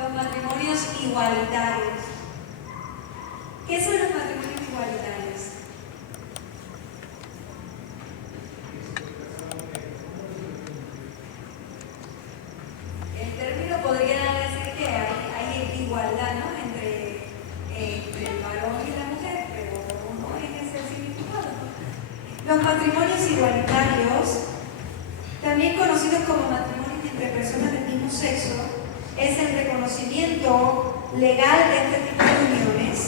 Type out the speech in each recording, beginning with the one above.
los matrimonios igualitarios. ¿Qué son los matrimonios igualitarios? El término podría decir que hay igualdad, ¿no? entre el varón y la mujer, pero no es ese el significado. Los matrimonios igualitarios, también conocidos como matrimonios entre personas del mismo sexo, es el reconocimiento legal de este tipo de uniones,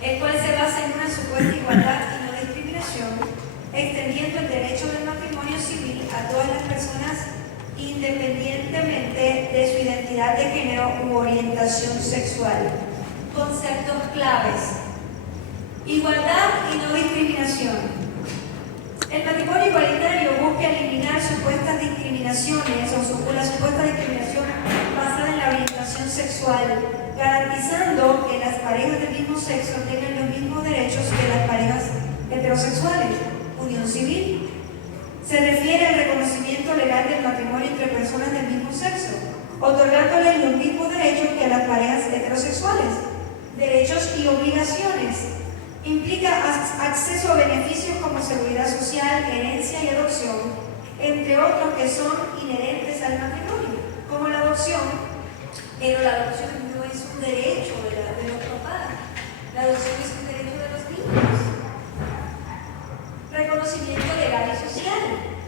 el cual se basa en una supuesta igualdad y no discriminación, extendiendo el derecho del matrimonio civil a todas las personas independientemente de su identidad de género u orientación sexual. Conceptos claves: igualdad y no discriminación. El matrimonio igualitario busca eliminar supuestas discriminaciones o la supuesta discriminación basada en la orientación sexual, garantizando que las parejas del mismo sexo tengan los mismos derechos que las parejas heterosexuales. Unión civil se refiere al reconocimiento legal del matrimonio entre personas del mismo sexo, otorgándoles los mismos derechos que a las parejas heterosexuales. Derechos y obligaciones. Implica acceso a beneficios como seguridad social, herencia y adopción, entre otros que son inherentes al matrimonio, como la adopción, pero la adopción no es un derecho de los papás, la adopción es un derecho de los niños. Reconocimiento legal y social.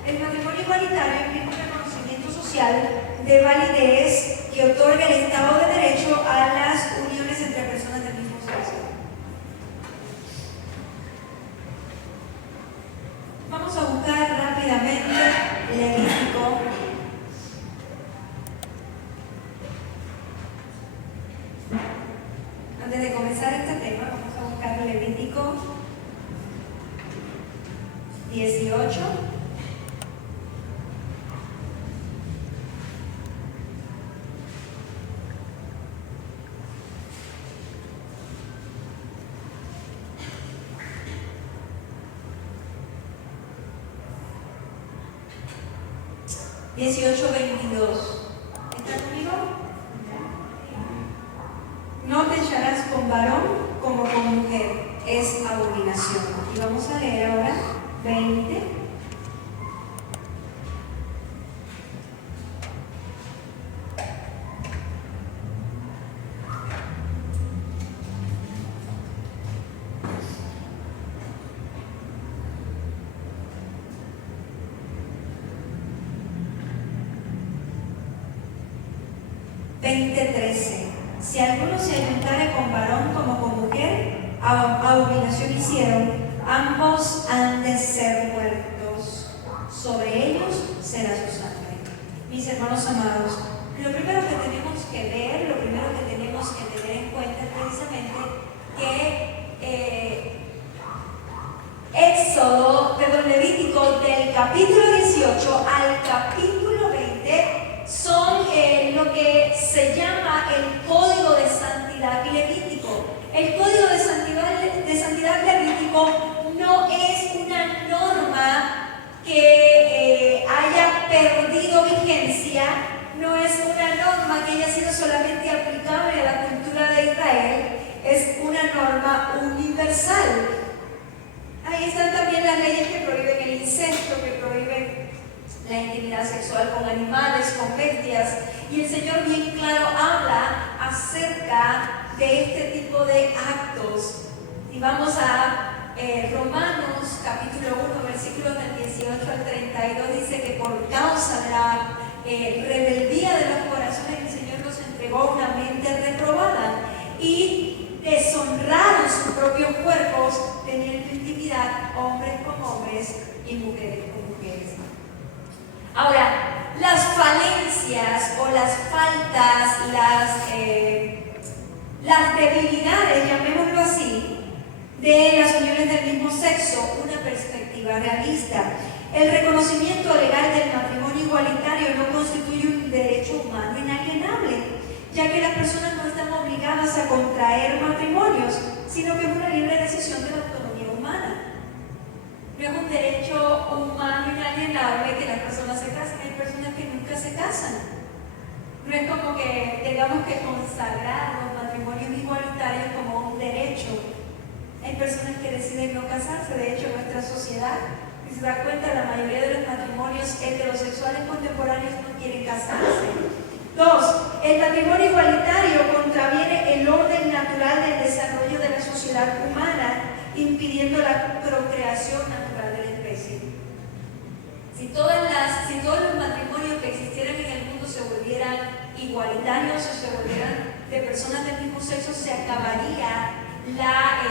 El matrimonio igualitario implica un reconocimiento social de validez que otorga el Estado de Derecho a las uniones entre personas del mismo sexo. Vamos a buscar rápidamente Levítico. Antes de comenzar este tema, vamos a buscar Levítico 18. ¿18:22? ¿Está conmigo? No te echarás con varón como con mujer, es abominación. Y vamos a leer ahora 20. Si alguno se ayuntare con varón como con mujer, abominación hicieron, ambos han de ser muertos. Sobre ellos será su sangre. Mis hermanos amados, lo primero que tenemos que ver, lo primero que tenemos que tener en cuenta es precisamente que Levítico del capítulo 18 al capítulo 20 son lo que se llama el Código de Santidad Levítico. El Código de Santidad Levítico no es una norma que haya perdido vigencia, no es una norma que haya sido solamente aplicable a la cultura de Israel, es una norma universal. Ahí están también las leyes que prohíben el incesto, que prohíben la intimidad sexual con animales, con bestias, y el Señor bien claro habla acerca de este tipo de actos. Y vamos a Romanos capítulo 1, versículos del 18 al 32, dice que por causa de la rebeldía de los corazones el Señor nos entregó una mente reprobada y deshonraron sus propios cuerpos teniendo intimidad hombres con hombres y mujeres con mujeres. Ahora, las falencias o las faltas, las debilidades, llamémoslo así, de las uniones del mismo sexo, una perspectiva realista. El reconocimiento legal del matrimonio igualitario no constituye un derecho humano inalienable, ya que las personas no están obligadas a contraer matrimonios, sino que es una libre decisión de la autonomía humana. No es un derecho humano inalienable que las personas se casen, hay personas que nunca se casan. No es como que digamos que consagrar los matrimonios igualitarios como un derecho. Hay personas que deciden no casarse. De hecho, en nuestra sociedad, si se da cuenta, la mayoría de los matrimonios heterosexuales contemporáneos no quieren casarse. 2. El matrimonio igualitario contraviene el orden natural del desarrollo de la sociedad humana, impidiendo la procreación natural de la especie. Si todos los matrimonios que existieran en el mundo se volvieran igualitarios o se volvieran de personas del mismo sexo, se acabaría la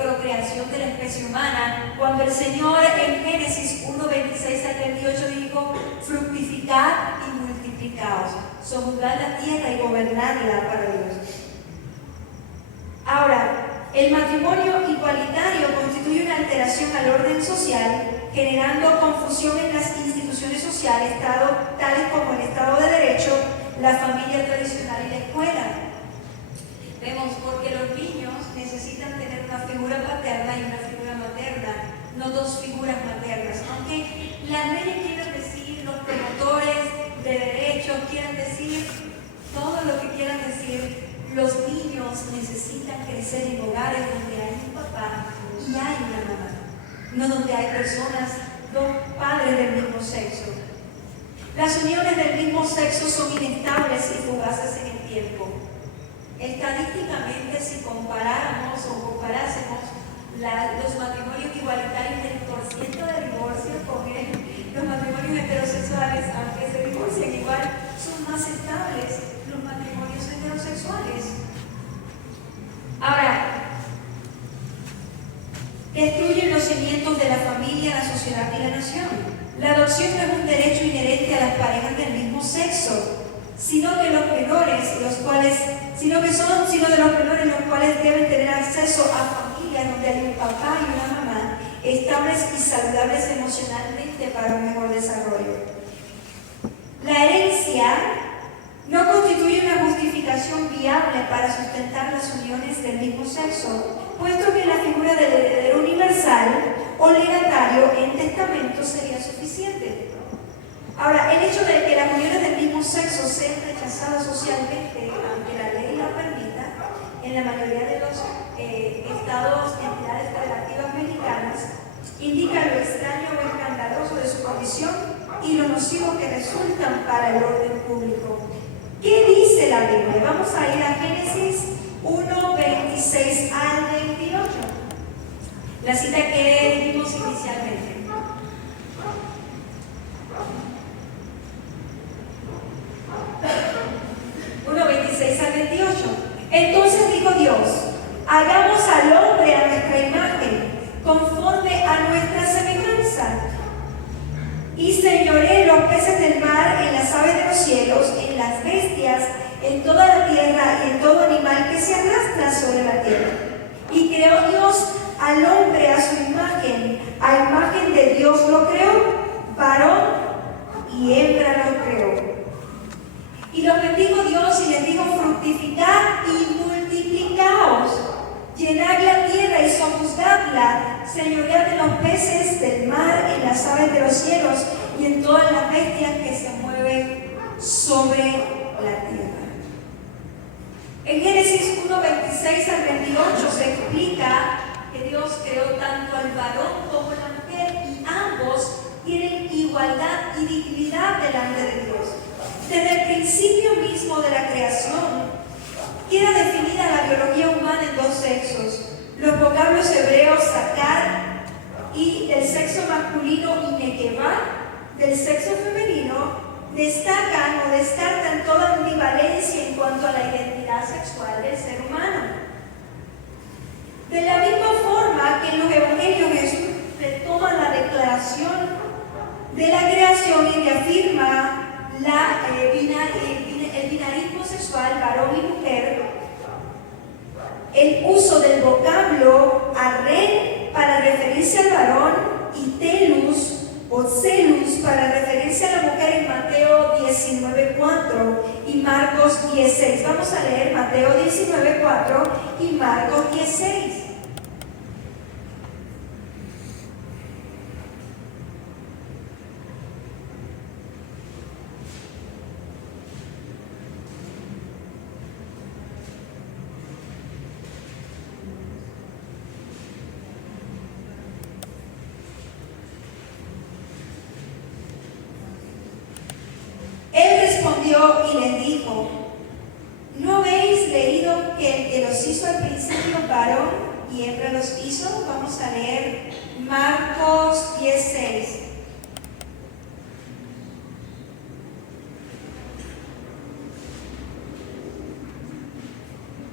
procreación de la especie humana. Cuando el Señor en Génesis 1:26 al 28 dijo: fructificad y multiplicaos, sojuzgad la tierra y gobernadla para Dios. Ahora, el matrimonio igualitario constituye una alteración al orden social, generando confusión en las instituciones sociales, tales como el Estado de Derecho, la familia tradicional y la escuela. Vemos porque los niños necesitan tener una figura paterna y una figura materna, no dos figuras maternas. Aunque las leyes quieran decir, los promotores de derechos quieran decir, todo lo que quieran decir, los niños necesitan crecer en hogares donde hay un papá y hay una mamá, no donde hay personas, dos padres del mismo sexo. Las uniones del mismo sexo son inestables y fugaces en el tiempo. Estadísticamente, si comparásemos los matrimonios igualitarios, el porcentaje de divorcio con los matrimonios heterosexuales, aunque se divorcian igual, son más estables los matrimonios heterosexuales. Ahora, destruyen los cimientos de la familia, la sociedad y la nación. La adopción no es un derecho inherente a las parejas del mismo sexo, sino de los menores, los cuales deben tener acceso a familias donde hay un papá y una mamá estables y saludables emocionalmente para un mejor desarrollo. La herencia no constituye una justificación viable para sustentar las uniones del mismo sexo, puesto que la figura del heredero universal o legatario en testamento sería suficiente. Ahora, el hecho de que las uniones del mismo sexo sean rechazadas socialmente, aunque la ley la permita, en la mayoría de los estados y entidades federativas mexicanas, indica lo extraño o escandaloso de su condición y lo nocivo que resultan para el orden público. ¿Qué dice la Biblia? Vamos a ir a Génesis 1:26 al 28. La cita que dijimos inicialmente. 1:26 al 28. Entonces dijo Dios: hagamos al hombre a nuestra imagen, conforme a nuestra semejanza, y señoree los peces del mar, en las aves de los cielos, en las bestias, en toda la tierra y en todo animal que se arrastra sobre la tierra. Y creó Dios al hombre a su imagen, a imagen de Dios lo creó, varón y hembra lo creó. Y los bendijo Dios y les dijo: fructificad y multiplicaos, llenad la tierra y sojuzgadla, señoread de los peces del mar, en las aves de los cielos y en todas las bestias que se mueven sobre la tierra. En Génesis 1:26 al 28 se explica que Dios creó tanto al varón como la mujer y ambos tienen igualdad y dignidad delante de Dios. Desde el principio mismo de la creación queda definida la biología humana en dos sexos. Los vocablos hebreos sakar y del sexo masculino y nekevá del sexo femenino destacan o descartan toda ambivalencia en cuanto a la identidad sexual del ser humano. De la misma forma que en los evangelios Jesús retoma la declaración de la creación y reafirma el binarismo sexual, varón y mujer, el uso del vocablo arren para referirse al varón y telus o celus para referirse a la mujer en Mateo 19:4 y Marcos 10:6. Vamos a leer Mateo 19:4 y Marcos 10:6. y les dijo: ¿no habéis leído que el que los hizo al principio varón y hembra los hizo? Vamos a leer Marcos 10:6.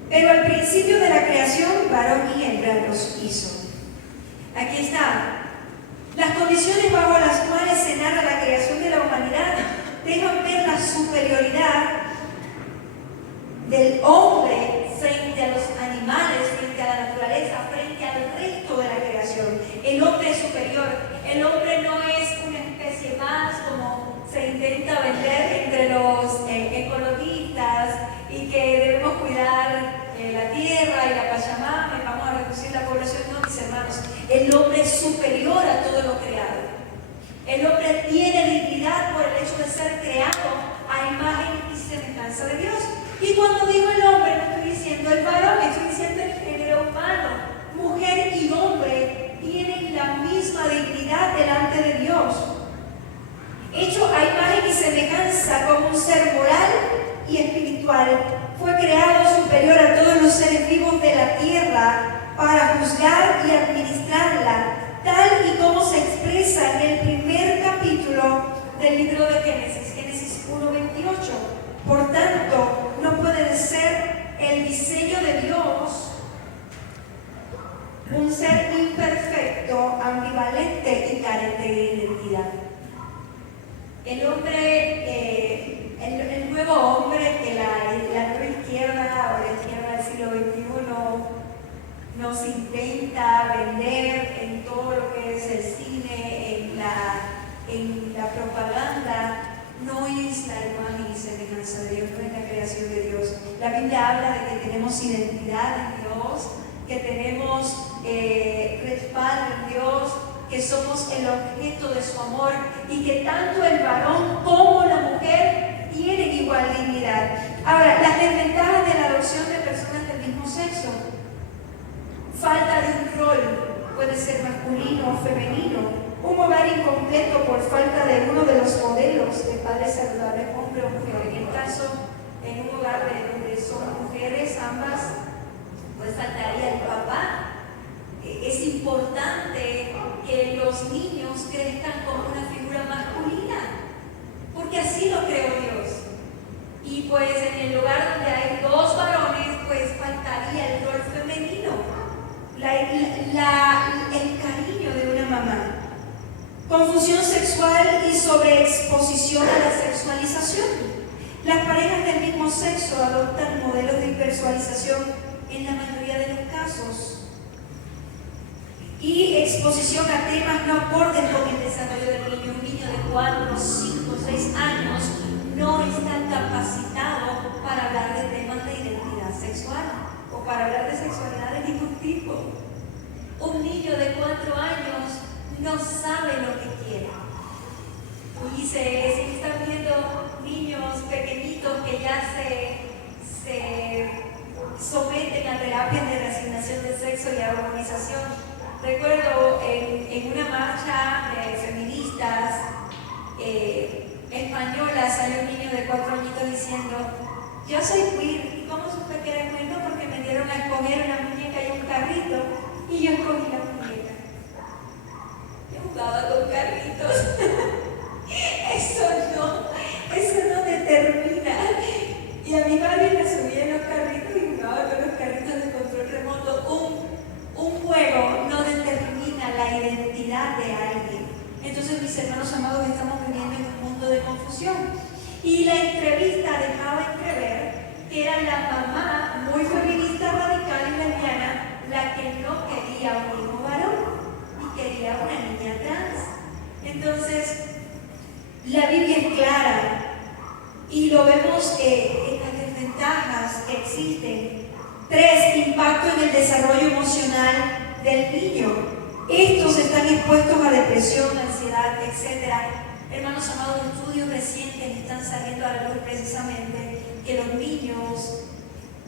Pero al principio de la creación, varón y hembra los hizo. Aquí está. Las condiciones bajo las cuales se narra la creación de la humanidad dejan ver la superioridad del hombre frente a los animales, frente a la naturaleza, frente al resto de la creación. El hombre es superior. El hombre no es una especie más como se intenta vender entre los ecologistas y que debemos cuidar la tierra y la Pachamama y vamos a reducir la población. No, mis hermanos, el hombre es superior a todo lo creado. El hombre tiene dignidad por el hecho de ser creado a imagen y semejanza de Dios. Y cuando digo el hombre, no estoy diciendo el varón, estoy diciendo el género humano. Mujer y hombre tienen la misma dignidad delante de Dios. Hecho a imagen y semejanza como un ser moral y espiritual, fue creado superior a todos los seres vivos de la tierra para juzgar y administrarla, tal y como se expresa en el primer capítulo del libro de Génesis, Génesis 1:28. Por tanto, no puede ser el diseño de Dios un ser imperfecto, ambivalente y carente de identidad. El hombre, el nuevo hombre que la nueva izquierda o la izquierda del siglo XXI nos intenta vender en todo lo que es el cine, en la propaganda, no es la imagen y semejanza de Dios, no es la creación de Dios. La Biblia habla de que tenemos identidad en Dios, que tenemos respaldo en Dios, que somos el objeto de su amor y que tanto el varón como la mujer tienen igual dignidad. Ahora, las desventajas de la adopción de personas del mismo sexo: falta de un rol, puede ser masculino o femenino, un hogar incompleto por falta de uno de los modelos de padres saludables, hombre o mujer. En el caso, en un hogar donde son mujeres ambas, pues faltaría el papá. Es importante que los niños crezcan con una figura masculina, porque así lo creó Dios. Y pues en el lugar donde hay dos varones, pues faltaría el rol femenino, el cariño de una mamá. Confusión sexual y sobreexposición a la sexualización. Las parejas del mismo sexo adoptan modelos de hipersexualización en la mayoría de los casos. Y exposición a temas no acordes con el desarrollo del niño. Un niño de 4, 5, 6 años no está capacitado para hablar de temas de identidad sexual o para hablar de sexualidad de ningún tipo. Un niño de 4 años no sabe lo que quiere. Y si están viendo niños pequeñitos que ya se someten a terapias de reasignación de sexo y a hormonización. Recuerdo en una marcha de feministas españolas, hay un niño de 4 añitos diciendo: yo soy queer. ¿Y cómo supe que era queer? No, porque me dieron a escoger una muñeca y un carrito y yo escogí la muñeca. Yo jugaba con carritos. Eso no determina. Y a mi madre me subía en los carritos y jugaba con los carritos de control remoto. Un juego no determina la identidad de alguien. Entonces, mis hermanos amados, estamos viviendo en un mundo de confusión. Y la entrevista dejaba entrever que era la mamá muy feminista, radical y lesbiana la que no quería un hijo varón y quería una niña trans. Entonces, la Biblia es clara y lo vemos en las desventajas que existen. 3. Impacto en el desarrollo emocional del niño. Estos están expuestos a depresión, ansiedad, etc. Hermanos amados, estudios recientes están saliendo a la luz precisamente que los niños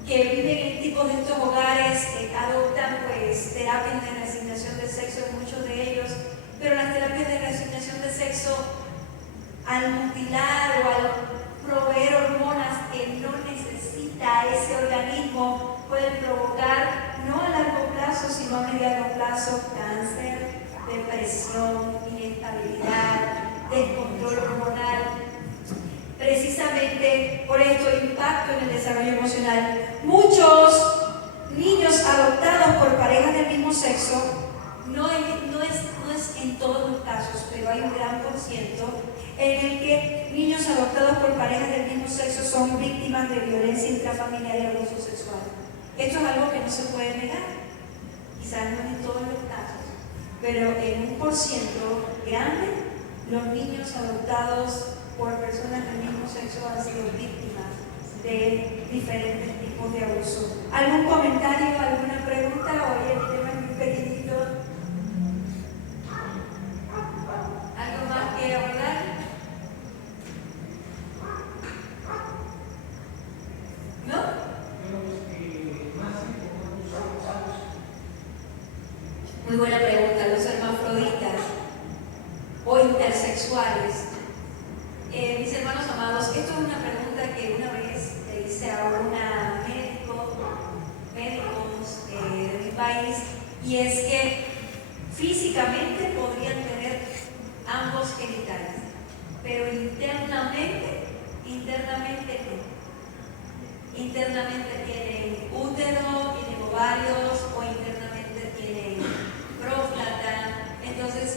que viven en tipos de estos hogares adoptan pues terapias de reasignación de sexo en muchos de ellos, pero las terapias de reasignación de sexo, al mutilar o al proveer hormonas caso cáncer, depresión, inestabilidad, descontrol hormonal. Precisamente por esto, impacto en el desarrollo emocional. Muchos niños adoptados por parejas del mismo sexo, no es en todos los casos, pero hay un gran por ciento en el que niños adoptados por parejas del mismo sexo son víctimas de violencia intrafamiliar y abuso sexual. Esto es algo que no se puede negar, quizás no en todos los casos, pero en un por ciento grande, los niños adoptados por personas del mismo sexo han sido víctimas de diferentes tipos de abuso. ¿Algún comentario, alguna pregunta? Hoy el tema es muy pequeñito. ¿Algo más que abordar? ¿No? Muy buena pregunta. Los hermafroditas o intersexuales. Mis hermanos amados, esto es una pregunta que una vez le hice a una médicos de mi país, y es que físicamente podrían tener ambos genitales, pero internamente no. Internamente tienen útero, tienen ovarios, o internamente tienen próstata. Entonces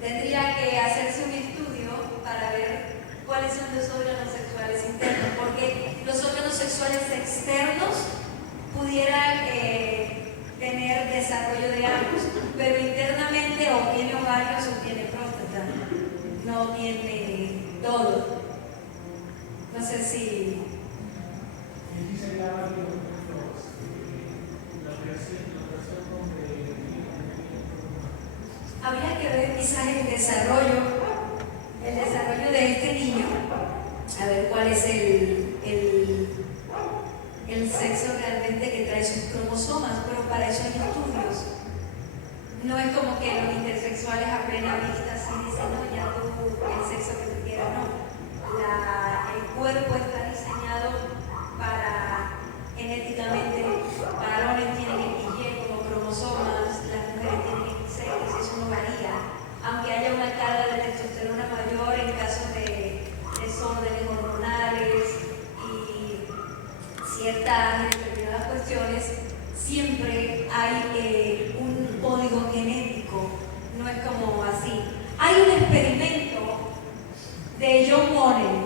tendría que hacerse un estudio para ver cuáles son los órganos sexuales internos, porque los órganos sexuales externos pudieran tener desarrollo de ambos, pero internamente o tiene ovarios o tiene próstata, no tiene todo. No sé si... Habría que ver quizás el desarrollo de este niño, a ver cuál es el sexo realmente que trae sus cromosomas, pero para eso hay estudios. No es como que los intersexuales a plena vista así dicen, no, ya tú, el sexo que tú quieras, no. El cuerpo está diseñado para, genéticamente, varones tienen XY como cromosomas, las mujeres tienen XX, eso no varía. Aunque haya una carga de testosterona mayor en caso de desórdenes hormonales y ciertas determinadas cuestiones, siempre hay un código genético, no es como así. Hay un experimento de John Money.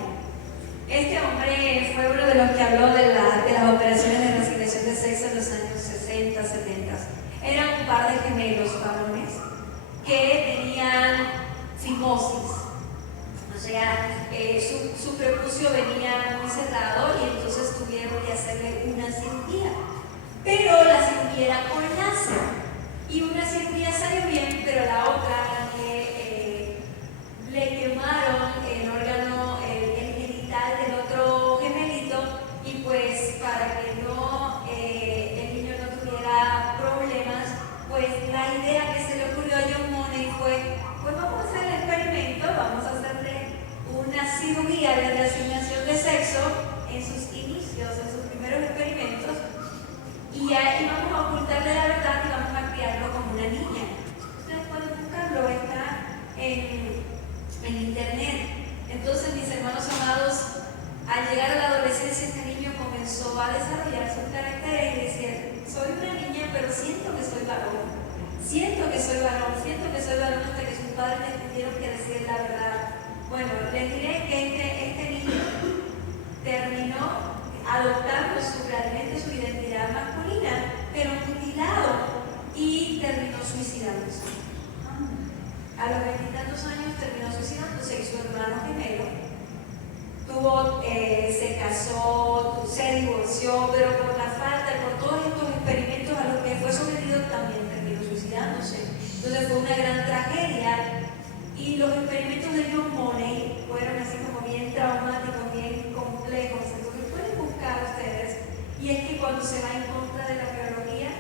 Este hombre fue uno de los que habló de las operaciones de reasignación de sexo en los años 60, 70. Eran un par de gemelos varones que tenían fimosis, o sea, su prepucio venía muy cerrado y entonces tuvieron que hacerle una cirugía. Pero la cirugía era con láser y una cirugía salió bien, pero la otra le quemaron el órgano, el genital del otro gemelito, y pues para que el niño no tuviera problemas, pues la idea que se le ocurrió a John Money fue, pues vamos a hacer el experimento, vamos a hacerle una cirugía de reasignación de sexo en sus inicios, en sus primeros experimentos, y ahí vamos a ocultarle la verdad y vamos a criarlo como una niña. Ustedes pueden buscarlo, está en internet. Entonces, mis hermanos amados, al llegar a la adolescencia, este niño comenzó a desarrollar sus caracteres y decir, soy una niña, pero siento que soy varón. Siento que soy varón hasta que sus padres le tuvieron que decir la verdad. Bueno, les diré que este niño terminó adoptando realmente su identidad masculina, pero mutilado, y terminó suicidándose. A los 20 y tantos años terminó suicidándose y su hermano gemelo se casó, se divorció, pero por la falta, por todos estos experimentos a los que fue sometido, también terminó suicidándose. Entonces fue una gran tragedia, y los experimentos de John Money fueron así como bien traumáticos, bien complejos. Entonces pueden buscar ustedes, y es que cuando se va en contra de la biología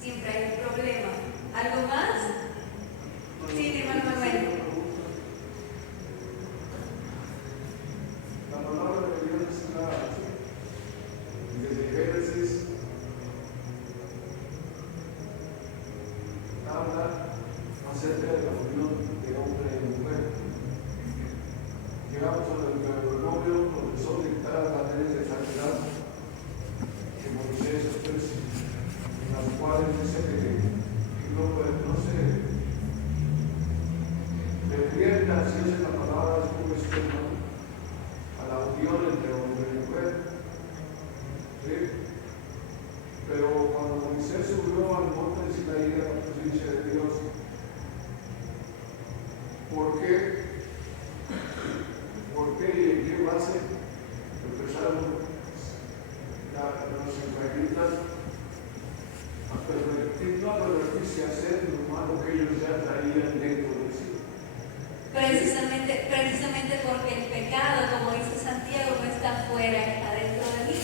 siempre hay un problema. ¿Algo más? Sí, hermano Manuel. La palabra de Dios está desde Génesis Pero cuando Moisés subió al monte de Sinaí a la presencia de Dios, ¿por qué y en qué base empezaron los israelitas a pervertirse, a hacer lo malo que ellos ya traían dentro de sí? Precisamente porque el pecado, como dice Santiago, no está afuera, está dentro de mí.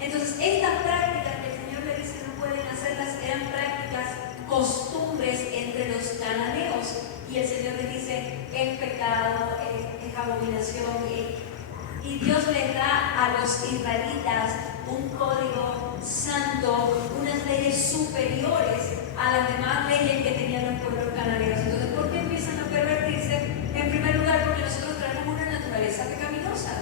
Entonces, estas prácticas que el Señor le dice no pueden hacerlas, eran prácticas, costumbres entre los cananeos. Y el Señor le dice, es pecado, es abominación. Y Dios les da a los israelitas un código santo, unas leyes superiores a las demás leyes que tenían los pueblos cananeos. Entonces, ¿por qué empiezan a pervertirse? En primer lugar, porque nosotros traemos una naturaleza pecaminosa.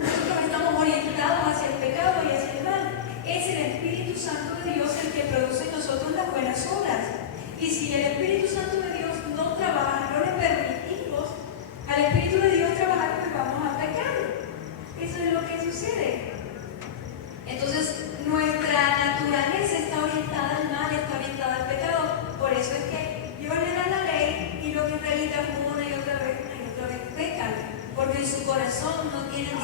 Nosotros estamos orientados hacia el pecado y hacia el mal. Es el Espíritu Santo de Dios el que produce en nosotros las buenas obras. Y si el Espíritu Santo de Dios no trabaja, no le permitimos al Espíritu de Dios trabajar, pues vamos a pecar. Eso es lo que sucede. Entonces, nuestra naturaleza está orientada al mal, está orientada al pecado. Por eso es que Dios le da la ley y los israelitas una y otra vez pecan. Porque en su corazón no tienen